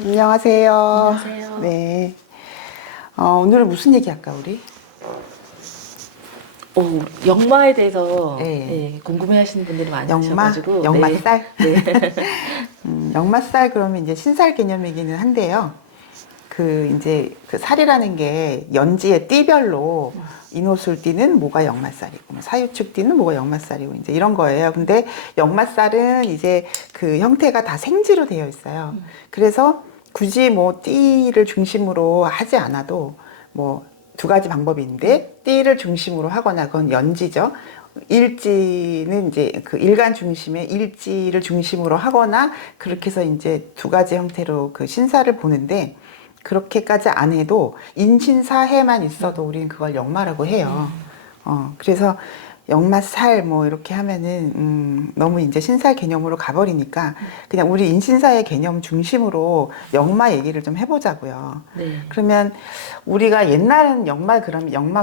안녕하세요. 안녕하세요. 네. 오늘은 무슨 얘기 할까, 우리? 역마에 대해서 네. 궁금해하시는 분들이 역마? 많으셔가지고 역마살? 네. 역마살 그러면 이제 신살 개념이기는 한데요. 이제 그 살이라는 게 연지의 띠별로 인호술띠는 뭐가 역마살이고, 뭐 사유축띠는 뭐가 역마살이고, 이제 이런 거예요. 근데 역마살은 이제 그 형태가 다 생지로 되어 있어요. 그래서 굳이 뭐 띠를 중심으로 하지 않아도 뭐 두 가지 방법이 있는데, 띠를 중심으로 하거나 그건 연지죠. 일지는 이제 그 일간 중심의 일지를 중심으로 하거나 그렇게 해서 이제 두 가지 형태로 그 신사를 보는데, 그렇게까지 안 해도 인신사해만 있어도 우리는 그걸 역마라고 해요. 그래서 역마살 뭐 이렇게 하면은 너무 이제 신살 개념으로 가버리니까 그냥 우리 인신사의 개념 중심으로 역마 얘기를 좀 해보자고요. 네. 그러면 우리가 옛날에는 역마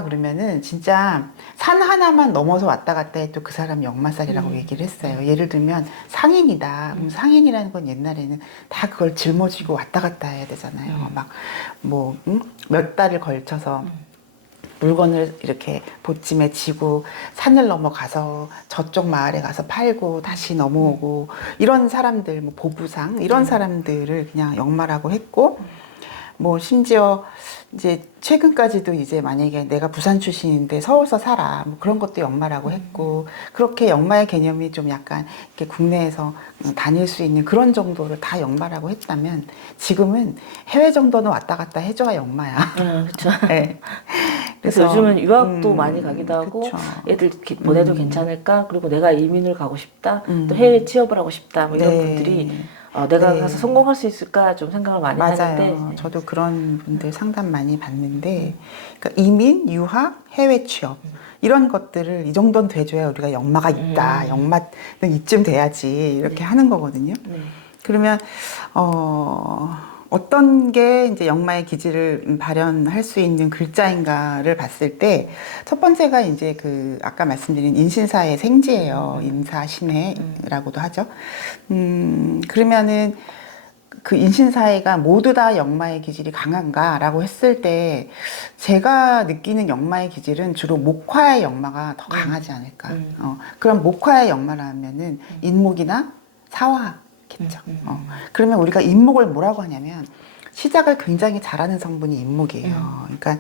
그러면은 진짜 산 하나만 넘어서 왔다 갔다 해도 그 사람 역마살이라고 얘기를 했어요. 예를 들면 상인이다. 그럼 상인이라는 건 옛날에는 다 그걸 짊어지고 왔다 갔다 해야 되잖아요. 막 뭐 몇 달을 걸쳐서 물건을 이렇게 보찜에 지고 산을 넘어가서 저쪽 마을에 가서 팔고 다시 넘어오고 이런 사람들, 뭐 보부상 이런 사람들을 그냥 역마라고 했고, 뭐 심지어 이제 최근까지도 이제 만약에 내가 부산 출신인데 서울서 살아 뭐 그런 것도 역마라고 했고, 그렇게 역마의 개념이 좀 약간 이렇게 국내에서 다닐 수 있는 그런 정도를 다 역마라고 했다면, 지금은 해외 정도는 왔다 갔다 해줘야 역마야. 그렇죠. 네. 그래서 요즘은 유학도 많이 가기도 하고 그쵸. 애들 이렇게 보내도 괜찮을까? 그리고 내가 이민을 가고 싶다, 또 음. 해외 취업을 하고 싶다, 뭐 이런 네. 분들이 내가 네. 가서 성공할 수 있을까 좀 생각을 많이 하는데. 맞아요. 저도 그런 분들 상담 많이 받는데, 그러니까 이민, 유학, 해외 취업 이런 것들을 이 정도는 돼줘야 우리가 역마가 있다. 역마는 이쯤 돼야지 이렇게 하는 거거든요. 네. 그러면 어떤 게 이제 역마의 기질을 발현할 수 있는 글자인가를 봤을 때, 첫 번째가 이제 그 아까 말씀드린 인신사의 생지예요. 인사신해라고도 하죠. 그러면은 그 인신사회가 모두 다 역마의 기질이 강한가라고 했을 때, 제가 느끼는 역마의 기질은 주로 목화의 역마가 더 강하지 않을까. 그럼 목화의 역마라면은 인목이나 사화겠죠. 그러면 우리가 인목을 뭐라고 하냐면, 시작을 굉장히 잘하는 성분이 인목이에요. 그러니까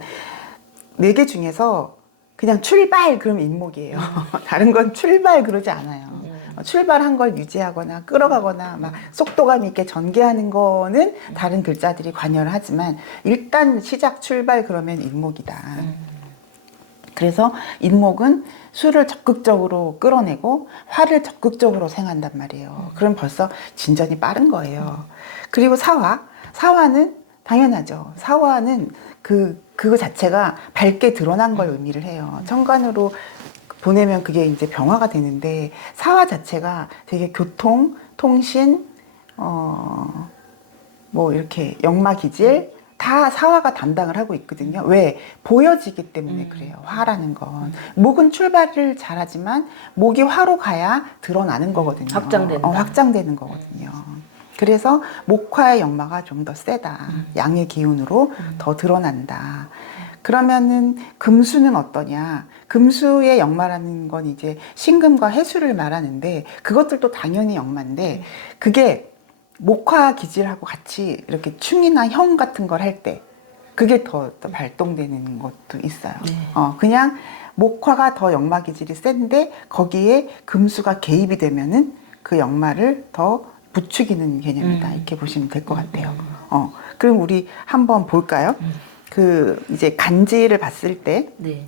네 개 중에서 그냥 출발 그러면 인목이에요. 다른 건 출발 그러지 않아요. 출발한 걸 유지하거나 끌어가거나 막 속도감 있게 전개하는 거는 다른 글자들이 관여를 하지만, 일단 시작 출발 그러면 인목이다. 그래서 인목은 수를 적극적으로 끌어내고 화를 적극적으로 생한단 말이에요. 그럼 벌써 진전이 빠른 거예요. 그리고 사화는 당연하죠. 사화는 그거 자체가 밝게 드러난 걸 의미를 해요. 천간으로 보내면 그게 이제 병화가 되는데, 사화 자체가 되게 교통, 통신, 뭐 이렇게 역마기질 다 사화가 담당을 하고 있거든요. 왜? 보여지기 때문에 그래요. 화라는 건. 목은 출발을 잘하지만 목이 화로 가야 드러나는 거거든요. 확장된다. 확장되는 거거든요. 그래서 목화의 역마가 좀 더 세다. 양의 기운으로 더 드러난다. 그러면은 금수는 어떠냐? 금수의 역마라는 건 이제 신금과 해수를 말하는데, 그것들도 당연히 역마인데, 그게 목화 기질하고 같이 이렇게 충이나 형 같은 걸 할 때 그게 더 발동되는 것도 있어요. 그냥 목화가 더 역마 기질이 센데 거기에 금수가 개입이 되면은 그 역마를 더 부추기는 개념이다. 이렇게 보시면 될 것 같아요. 그럼 우리 한번 볼까요? 그 이제 간지를 봤을 때 네.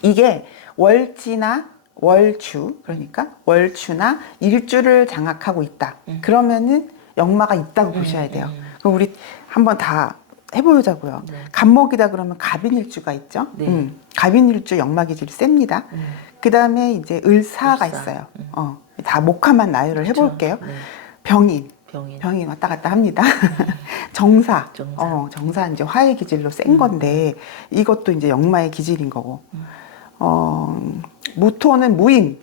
이게 월지나 월주, 그러니까 월추나 일주를 장악하고 있다. 그러면은 역마가 있다고 보셔야 돼요. 그럼 우리 한번 다 해보자고요. 네. 갑목이다 그러면 갑인일주가 있죠. 네. 갑인일주 역마 기질이 셉니다. 그 다음에 이제 을사가 을사. 있어요. 다 목화만 나열을 해볼게요. 네. 병인 왔다 갔다 합니다. 정사. 정사 이제 화의 기질로 센 건데, 이것도 이제 역마의 기질인 거고. 무토는 무인.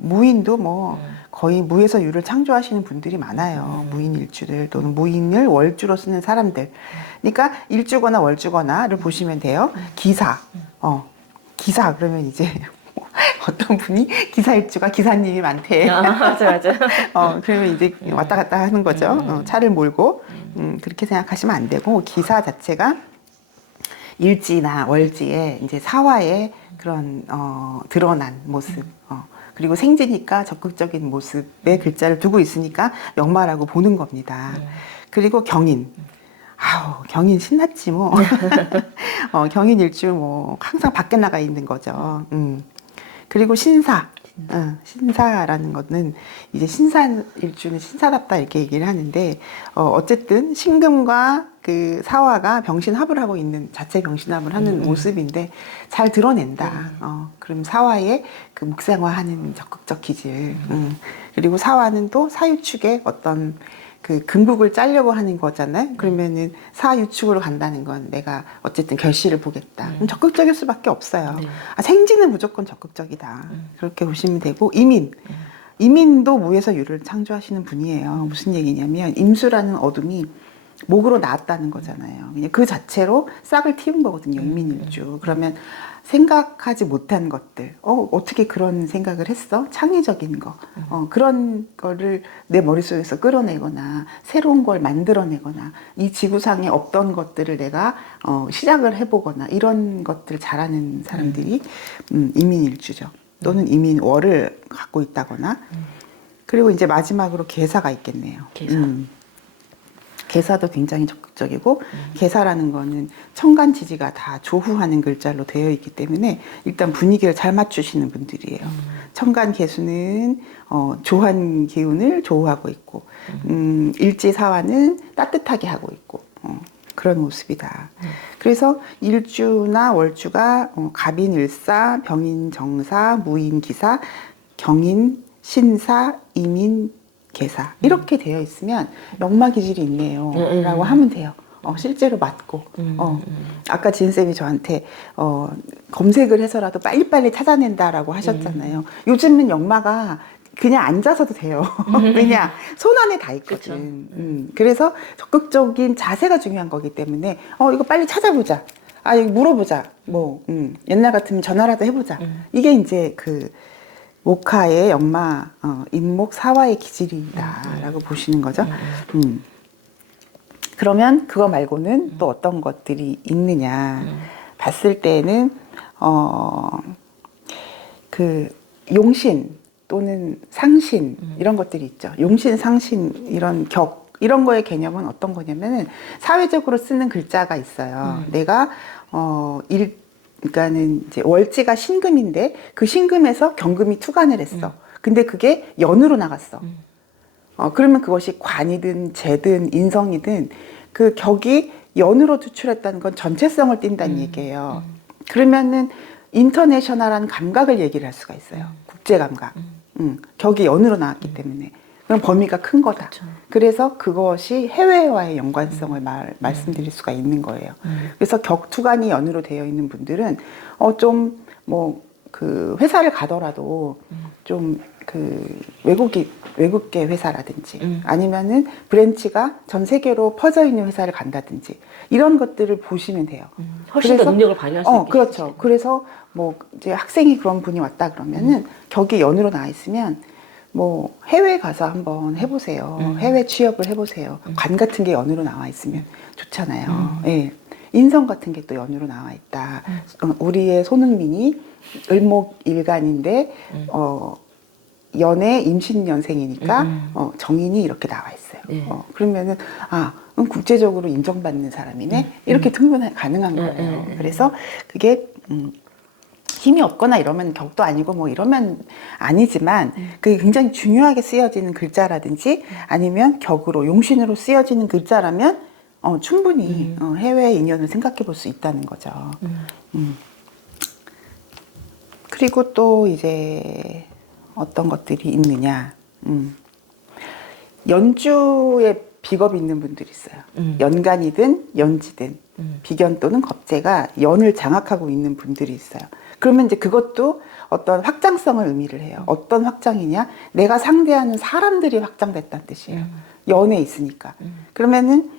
무인도 뭐 거의 무에서 유를 창조하시는 분들이 많아요. 무인일주들 또는 무인을 월주로 쓰는 사람들. 그러니까 일주거나 월주거나를 보시면 돼요. 기사, 기사 그러면 이제 어떤 분이 기사일주가 기사님이 많대. 맞아. 그러면 이제 왔다 갔다 하는 거죠. 차를 몰고. 그렇게 생각하시면 안 되고, 기사 자체가 일지나 월지에 이제 사화의 그런, 드러난 모습. 그리고 생지니까 적극적인 모습의 글자를 두고 있으니까 역마라고 보는 겁니다. 그리고 경인. 아우, 경인 신났지 뭐. 경인일주 뭐 항상 밖에 나가 있는 거죠. 그리고 신사. 신사라는 거는 이제 신사일주는 신사답다 이렇게 얘기를 하는데, 어쨌든 신금과 그 사화가 병신합을 하고 있는, 자체 병신합을 하는 모습인데 잘 드러낸다. 그럼 사화의 그 묵상화하는 적극적 기질. 그리고 사화는 또 사유축의 어떤 그 금국을 짜려고 하는 거잖아요. 그러면은 사유축으로 간다는 건 내가 어쨌든 결실을 보겠다. 그럼 적극적일 수밖에 없어요. 네. 생지는 무조건 적극적이다. 그렇게 보시면 되고, 이민. 이민도 무에서 유를 창조하시는 분이에요. 무슨 얘기냐면 임수라는 어둠이 목으로 나왔다는 거잖아요. 그냥 그 자체로 싹을 틔운 거거든요. 이민일주. 그러면 생각하지 못한 것들, 어떻게 그런 생각을 했어? 창의적인 거, 그런 거를 내 머릿속에서 끌어내거나 새로운 걸 만들어내거나 이 지구상에 없던 것들을 내가 시작을 해보거나 이런 것들을 잘하는 사람들이 이민일주죠. 또는 이민월을 갖고 있다거나. 그리고 이제 마지막으로 계사가 있겠네요. 계사. 계사도 굉장히 적극적이고, 계사라는 거는 천간지지가 다 조후하는 글자로 되어 있기 때문에 일단 분위기를 잘 맞추시는 분들이에요. 천간 계수는 조한 기운을 조후하고 있고, 일지사화는 따뜻하게 하고 있고, 그런 모습이다. 그래서 일주나 월주가 갑인을사, 병인정사, 무인기사, 경인, 신사, 이민, 계사 이렇게 되어 있으면 역마 기질이 있네요 라고 하면 돼요. 실제로 맞고. 아까 지은쌤이 저한테 검색을 해서라도 빨리빨리 찾아낸다라고 하셨잖아요. 요즘은 역마가 그냥 앉아서도 돼요. 왜냐? 손 안에 다 있거든. 그래서 적극적인 자세가 중요한 거기 때문에 이거 빨리 찾아보자. 이거 물어보자. 옛날 같으면 전화라도 해보자. 이게 이제 그 목화의 역마, 임목 사화의 기질이다라고 보시는 거죠. 그러면 그거 말고는 또 어떤 것들이 있느냐 봤을 때는 그 용신 또는 상신 이런 것들이 있죠. 용신, 상신 이런 격 이런 거의 개념은 어떤 거냐면은 사회적으로 쓰는 글자가 있어요. 내가 그러니까는 이제 월지가 신금인데 그 신금에서 경금이 투간을 했어. 근데 그게 연으로 나갔어. 그러면 그것이 관이든 재든 인성이든 그 격이 연으로 투출했다는 건 전체성을 띈다는 얘기예요. 그러면은 인터내셔널한 감각을 얘기를 할 수가 있어요. 국제 감각. 격이 연으로 나왔기 때문에. 그럼 범위가 큰 거다. 그쵸. 그래서 그것이 해외와의 연관성을 말씀드릴 수가 있는 거예요. 그래서 격투간이 연으로 되어 있는 분들은 좀 뭐 그 회사를 가더라도 좀 그 외국계 회사라든지 아니면은 브랜치가 전 세계로 퍼져 있는 회사를 간다든지 이런 것들을 보시면 돼요. 훨씬 더 능력을 발휘할 수 있겠죠. 그렇죠. 그래서 뭐 이제 학생이 그런 분이 왔다 그러면은 격이 연으로 나와 있으면 뭐 해외 가서 한번 해보세요. 해외 취업을 해보세요. 관 같은 게 연으로 나와 있으면 좋잖아요. 예. 인성 같은 게 또 연으로 나와 있다. 우리의 손흥민이 을목일간인데 연애 임신년생이니까 정인이 이렇게 나와 있어요. 네. 그러면은 국제적으로 인정받는 사람이네. 이렇게 통변 가능한 거예요. 그래서 그게 힘이 없거나 이러면 격도 아니고 뭐 이러면 아니지만 그게 굉장히 중요하게 쓰여지는 글자라든지 아니면 격으로 용신으로 쓰여지는 글자라면 충분히 해외 인연을 생각해 볼 수 있다는 거죠. 그리고 또 이제 어떤 것들이 있느냐. 연주에 비겁이 있는 분들이 있어요. 연간이든 연지든 비견 또는 겁재가 연을 장악하고 있는 분들이 있어요. 그러면 이제 그것도 어떤 확장성을 의미를 해요. 어떤 확장이냐? 내가 상대하는 사람들이 확장됐다는 뜻이에요. 연에 있으니까. 그러면은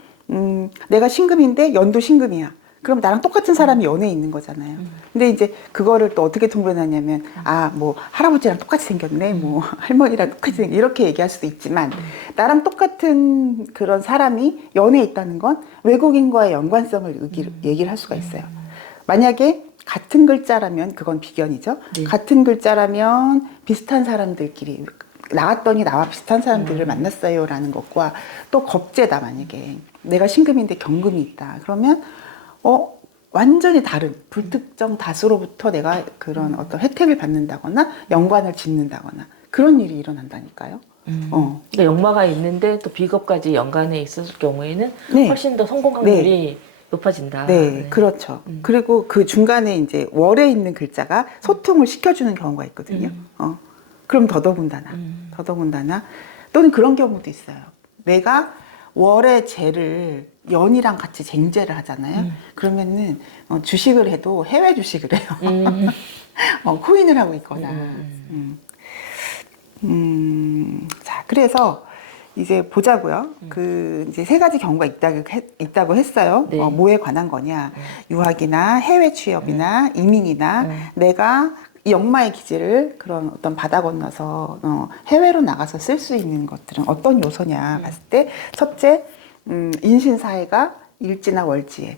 내가 신금인데 연도 신금이야. 그럼 나랑 똑같은 사람이 연애에 있는 거잖아요. 근데 이제 그거를 또 어떻게 통변하냐면, 아, 뭐, 할아버지랑 똑같이 생겼네, 뭐, 할머니랑 똑같이 생겼네, 이렇게 얘기할 수도 있지만, 나랑 똑같은 그런 사람이 연애에 있다는 건 외국인과의 연관성을 얘기를 할 수가 있어요. 만약에 같은 글자라면 그건 비견이죠. 네. 같은 글자라면 비슷한 사람들끼리, 나왔더니 나와 비슷한 사람들을 만났어요라는 것과 또 겁재다, 만약에. 내가 신금인데 경금이 있다. 그러면 완전히 다른 불특정 다수로부터 내가 그런 어떤 혜택을 받는다거나 연관을 짓는다거나 그런 일이 일어난다니까요. 그러니까 역마가 있는데 또 비겁까지 연관에 있었을 경우에는 네. 훨씬 더 성공 확률이 높아진다. 네, 그렇죠. 그리고 그 중간에 이제 월에 있는 글자가 소통을 시켜주는 경우가 있거든요. 그럼 더더군다나 또는 그런 경우도 있어요. 내가 월의 재를 연이랑 같이 쟁제를 하잖아요. 그러면은 주식을 해도 해외 주식을 해요. 코인을 하고 있거나. 자, 그래서 이제 보자고요. 그 이제 세 가지 경우가 있다고 했어요. 네. 뭐에 관한 거냐? 유학이나 해외 취업이나 이민이나 내가 이 역마의 기질을 그런 어떤 바다 건너서 해외로 나가서 쓸 수 있는 것들은 어떤 요소냐 봤을 때 첫째, 인신사회가 일지나 월지에.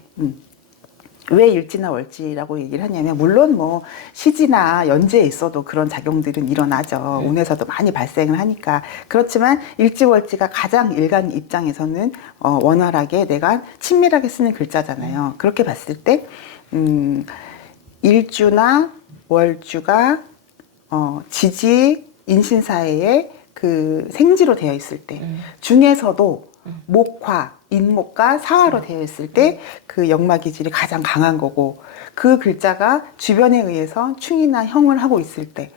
왜 일지나 월지라고 얘기를 하냐면, 물론 뭐 시지나 연지에 있어도 그런 작용들은 일어나죠. 운에서도 많이 발생을 하니까. 그렇지만 일지월지가 가장 일간 입장에서는 원활하게 내가 친밀하게 쓰는 글자잖아요. 그렇게 봤을 때 일주나 월주가 지지 인신사회의 그 생지로 되어 있을 때 중에서도 목화, 인목과 사화로 되어 있을 때 그 역마 기질이 가장 강한 거고, 그 글자가 주변에 의해서 충이나 형을 하고 있을 때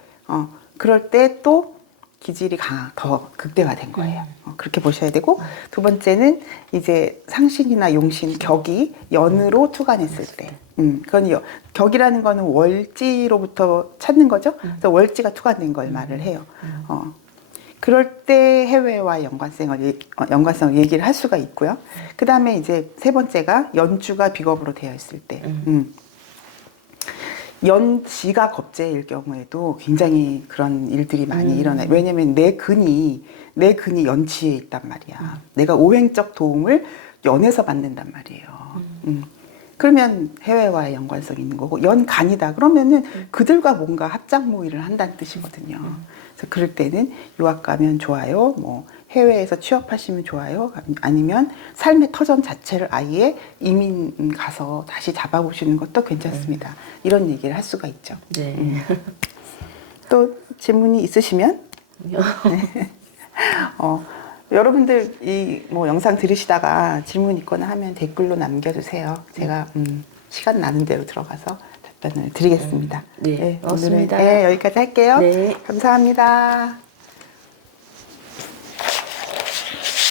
그럴 때 또 기질이 더 극대화된 거예요. 그렇게 보셔야 되고, 두 번째는 이제 상신이나 용신, 격이 연으로 투관했을 때, 그건 격이라는 거는 월지로부터 찾는 거죠. 그래서 월지가 투관된 걸 말을 해요. 그럴 때 해외와 연관성을 얘기를 할 수가 있고요. 그 다음에 이제 세 번째가 연주가 비겁으로 되어 있을 때. 연지가 겁재일 경우에도 굉장히 그런 일들이 많이 일어나요. 왜냐면 내 근이 연지에 있단 말이야. 내가 오행적 도움을 연에서 받는단 말이에요. 그러면 해외와의 연관성이 있는 거고, 연간이다 그러면은 그들과 뭔가 합작 모의를 한다는 뜻이거든요. 그래서 그럴 때는 유학 가면 좋아요, 뭐 해외에서 취업하시면 좋아요, 아니면 삶의 터전 자체를 아예 이민 가서 다시 잡아보시는 것도 괜찮습니다. 이런 얘기를 할 수가 있죠. 네. 또 질문이 있으시면 여러분들 이 뭐 영상 들으시다가 질문 있거나 하면 댓글로 남겨주세요. 제가 시간 나는 대로 들어가서 답변을 드리겠습니다. 네, 오늘은 고맙습니다. 여기까지 할게요. 네. 감사합니다.